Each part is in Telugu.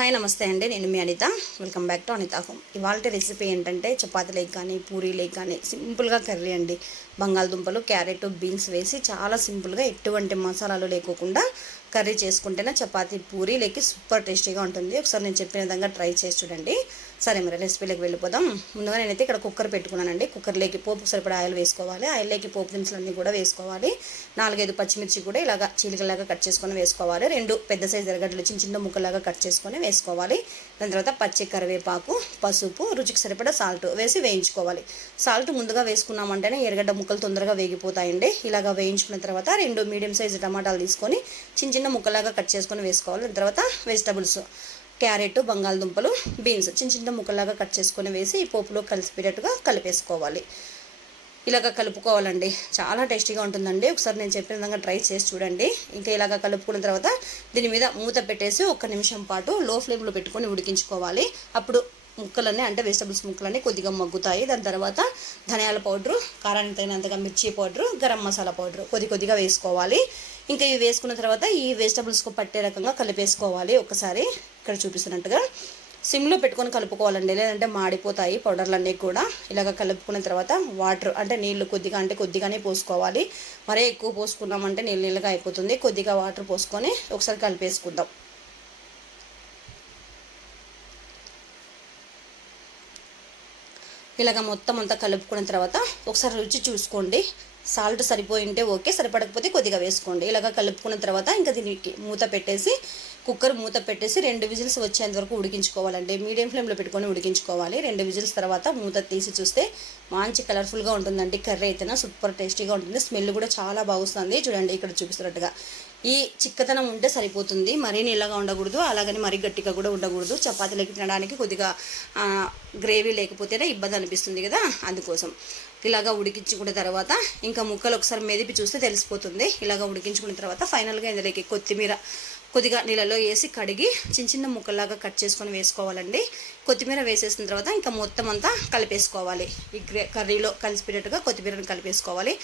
హాయ్ నమస్తే అండి. నేను మీ Anitha. Welcome back to Anitha home ఇవాళ రెసిపీ ఏంటంటే చపాతీలకు కానీ పూరీలకు కానీ సింపుల్గా కర్రీ అండి. బంగాళదుంపలు క్యారెట్ బీన్స్ వేసి చాలా సింపుల్గా ఎటువంటి మసాలాలు లేకోకుండా కర్రీ చేసుకుంటేనే చపాతీ పూరీలకి సూపర్ టేస్టీగా ఉంటుంది. ఒకసారి నేను చెప్పిన విధంగా ట్రై చేసి చూడండి. సరే మరి రెసిపీలోకి వెళ్ళిపోదాం. ముందుగా నేనైతే ఇక్కడ కుక్కర్ పెట్టుకున్నానండి. కుక్కర్లోకి పోపు సరిపడా ఆయిల్ వేసుకోవాలి. ఆయిల్లోకి పోపు దినుసులన్నీ కూడా వేసుకోవాలి. నాలుగైదు పచ్చిమిర్చి కూడా ఇలాగ చీలికలాగా కట్ చేసుకొని వేసుకోవాలి. రెండు పెద్ద సైజు ఎరగడ్డలు చిన్న చిన్న ముక్కలాగా కట్ చేసుకొని వేసుకోవాలి. దాని తర్వాత పచ్చి కరివేపాకు పసుపు రుచికి సరిపడా సాల్ట్ వేసి వేయించుకోవాలి. సాల్ట్ ముందుగా వేసుకున్నామంటేనే ఎర్రగడ్డ ముక్కలు తొందరగా వేగిపోతాయండి. ఇలాగా వేయించుకున్న తర్వాత రెండు మీడియం సైజు టమాటాలు తీసుకొని చిన్న చిన్న ముక్కలాగా కట్ చేసుకొని వేసుకోవాలి. దాని తర్వాత వెజిటబుల్స్ క్యారెట్ బంగాళదుంపలు బీన్స్ చిన్న చిన్న ముక్కలాగా కట్ చేసుకొని వేసి ఈ పోపులో కలిసిపోయేటట్టుగా కలిపేసుకోవాలి. ఇలాగ కలుపుకోవాలండి. చాలా టేస్టీగా ఉంటుందండి. ఒకసారి నేను చెప్పిన విధంగా ట్రై చేసి చూడండి. ఇంకా ఇలాగ కలుపుకున్న తర్వాత దీని మీద మూత పెట్టేసి ఒక్క నిమిషం పాటు లో ఫ్లేమ్లో పెట్టుకొని ఉడికించుకోవాలి. అప్పుడు ముక్కలన్నీ అంటే వెజిటబుల్స్ ముక్కలన్నీ కొద్దిగా మగ్గుతాయి. దాని తర్వాత ధనియాల పౌడరు కారానికి తగినంతగా మిర్చి పౌడరు గరం మసాలా పౌడరు కొద్ది కొద్దిగా వేసుకోవాలి. ఇంకా ఇవి వేసుకున్న తర్వాత ఈ వెజిటబుల్స్కు పట్టే రకంగా కలిపేసుకోవాలి. ఒకసారి ఇక్కడ చూపిస్తున్నట్టుగా సిమ్లో పెట్టుకొని కలుపుకోవాలండి. లేదంటే మాడిపోతాయి పౌడర్లన్నీ కూడా. ఇలాగ కలుపుకున్న తర్వాత వాటర్ అంటే నీళ్ళు కొద్దిగా అంటే కొద్దిగానే పోసుకోవాలి. మరీ ఎక్కువ పోసుకున్నామంటే నీళ్ళు నీళ్ళగా అయిపోతుంది. కొద్దిగా వాటర్ పోసుకొని ఒకసారి కలిపేసుకుందాం. ఇలాగ మొత్తం అంతా కలుపుకున్న తర్వాత ఒకసారి రుచి చూసుకోండి. సాల్ట్ సరిపోయి ఉంటే ఓకే సరిపడకపోతే కొద్దిగా వేసుకోండి. ఇలాగ కలుపుకున్న తర్వాత ఇంకా దీనికి మూత పెట్టేసి కుక్కర్ మూత పెట్టేసి రెండు విజిల్స్ వచ్చేంత వరకు ఉడికించుకోవాలండి. మీడియం ఫ్లేమ్లో పెట్టుకొని ఉడికించుకోవాలి. రెండు విజిల్స్ తర్వాత మూత తీసి చూస్తే మంచి కలర్ఫుల్గా ఉంటుందండి. కర్రీ అయితేనా సూపర్ టేస్టీగా ఉంటుంది. స్మెల్ కూడా చాలా బాగుస్తుంది. చూడండి ఇక్కడ చూపిస్తున్నట్టుగా. ఈ చిక్కతనం ఉంటే సరిపోతుంది. మరీ నీళ్ళగా ఉండకూడదు. అలాగని మరీ గట్టిగా కూడా ఉండకూడదు. చపాతీలకి తినడానికి కొద్దిగా గ్రేవీ లేకపోతేనే ఇబ్బంది అనిపిస్తుంది కదా అందుకోసం. ఇలాగా ఉడికించుకున్న తర్వాత ఇంకా ముక్కలు ఒకసారి మెదిపి చూస్తే తెలిసిపోతుంది. ఇలాగా ఉడికించుకున్న తర్వాత ఫైనల్గా ఇందులోకి కొత్తిమీర కొద్దిగా నీళ్ళలో వేసి కడిగి చిన్న చిన్న ముక్కల్లాగా కట్ చేసుకొని వేసుకోవాలండి. కొత్తిమీర వేసేసిన తర్వాత ఇంకా మొత్తం అంతా కలిపేసుకోవాలి. ఈ గ్రే కర్రీలో కలిసిపోయేట్టుగా కొత్తిమీరని కలిపేసుకోవాలి.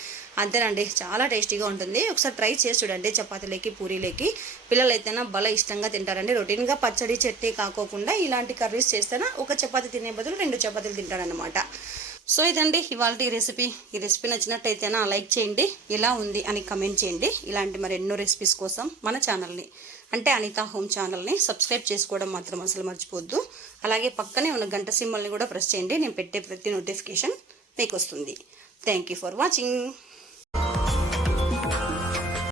అంతేనండి చాలా టేస్టీగా ఉంటుంది. ఒకసారి ట్రై చేసి చూడండి చపాతీలకి పూరీలకి. పిల్లలైతేనా బల ఇష్టంగా తింటారండి. రొటీన్గా పచ్చడి చట్నీ కాకోకుండా ఇలాంటి కర్రీస్ చేస్తేనే ఒక చపాతీ తినే బదులు రెండు చపాతీలు తింటారనమాట సో ఇదండి ఇవాళ ఈ రెసిపీ ఈ రెసిపీ నచ్చినట్టయితేనా లైక్ చేయండి. ఎలా ఉంది అని కమెంట్ చేయండి. ఇలాంటి మరి ఎన్నో రెసిపీస్ కోసం మన ఛానల్ని అంటే అనిత హోమ్ ఛానల్ని సబ్స్క్రైబ్ చేసుకోవడం మాత్రం అసలు మర్చిపోద్దు అలాగే పక్కనే ఉన్న గంట సింబల్ని కూడా ప్రెస్ చేయండి. నేను పెట్టే ప్రతి నోటిఫికేషన్ మీకు వస్తుంది థ్యాంక్ యూ ఫర్ వాచింగ్